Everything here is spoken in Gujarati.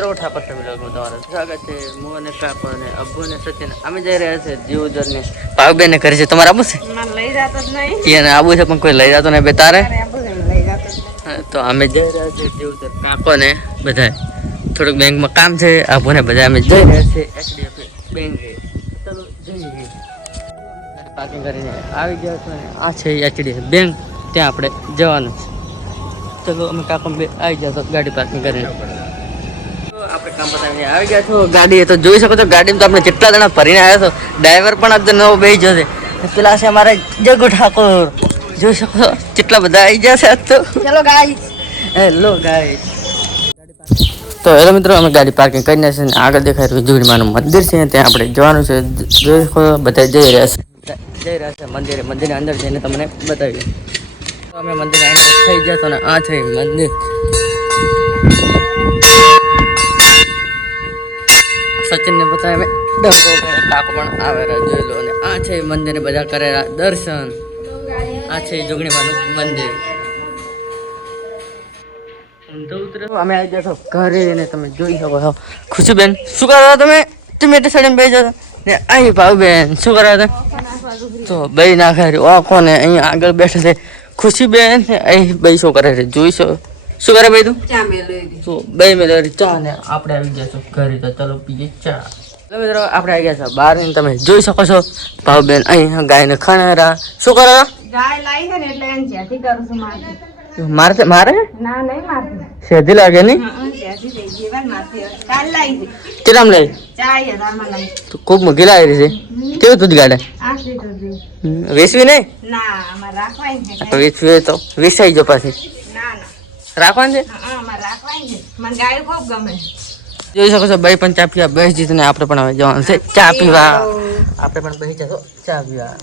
ઠાકોર સાહેબ લોગમાં તમારું સ્વાગત છે. હું અને કાકો અને અબ્બુ અને સચિન અમે જઈ રહ્યા છે જીવદર ને પાવબેન ને કરે છે. તમારે આબુ છે? લઈ જતો જ નહીં. એને આબુ છે પણ કોઈ લઈ જતો નહીં. બે તારે લઈ જતો તો અમે જઈ રહ્યા છીએ જીવદર. કાકો ને બધા થોડુંક બેંકમાં કામ છે. આબુ ને બધા અમે જઈ રહ્યા છીએ એચડીએફસી બેંક. ચલો જઈએ. પાર્કિંગ કરીને આવી ગયા છો ને આ છે એચડીએફસી બેંક. ત્યાં આપણે જવાનું છે. ચલો અમે કાકો બે આવી ગયા તો ગાડી પાર્કિંગ કરીને આપણે કામ પતાવીને આવી ગયા છો. ગાડી તો જોઈ શકો છો. ગાડીમાં તો આપણે કેટલા જણા ભરીને આવ્યા છો. ડ્રાઈવર પણ આજે નવો બેસી જશે. પેલા છે અમારા જગુ ઠાકોર. જોઈ શકો છો કેટલા બધા આવી જશે આજ તો. ચલો ગાઈસ. Hello guys. તો હેલો મિત્રો, અમે ગાડી પાર્કિંગ કરીને છે ને આગળ દેખાય રહ્યું જોડીમાનું મંદિર છે. ત્યાં આપણે જવાનું છે. જોઈ શકો બધા જઈ રહ્યા છે મંદિરે. મંદિરની અંદર જઈને તમને બતાવીએ. તો અમે મંદિર થઈ ગયા તો ને આ છે મંદિર. સચિન ને બધા અમે ડંકો કાકો પણ આવે જોઈ લો. અને આ છે મંદિરે બધા કરેલા દર્શન. આ છે જોગણીમાનું મંદિર. અમે આવી ગયા છો ઘરે ને તમે જોઈ શકો છો. ખુશીબેન શું કરો તમે? તમે એટલે સડીને બે જતો ને અહીં ભાવબેન શું કરો છો? તો બે નાખે ઓખો ને અહીંયા આગળ બેઠે છે ખુશીબેન. અહીં બે શું કરે છે જોઈશો. શું કરે ભાઈ તું? તો બે મેળવી ચા ને આપણે આવી ગયા છો ઘરે. તો ચલો પીએ ચા. મિત્રો આપણે આવી ગયા છો બહાર ને તમે જોઈ શકો છો ભાવબેન અહીં ગાયને ખણેરા. શું કરો? ગાય લાવી છે ને એટલે એને જ્યાંથી કરું છું મારે મારે ના નહીં મારતી. સેધી લાગે નહીં. જ્યાંથી થઈ ગઈ વાત મારતી. કાલ લાવી છે. કેટલામ લઈ? 4000 માં લાવી. તો ખૂબ મોંઘી લાવી છે. કેવું દૂધ ગાડે? 8 લીટર દૂધ. વેચવી નહીં? ના અમારે રાખવાની છે. તો વેચવી હોય તો વેચાઈ જો પાછી. ના ના રાખવાની છે. અમારે રાખવાની છે. મને ગાય ખૂબ ગમે. જોઈ શકો છો ભાઈ પણ ચા પીવા બેસી જશે ને આપણે પણ હવે જવાનું છે ચા પીવા. આપણે પણ બેસી જશો ચા પીવા.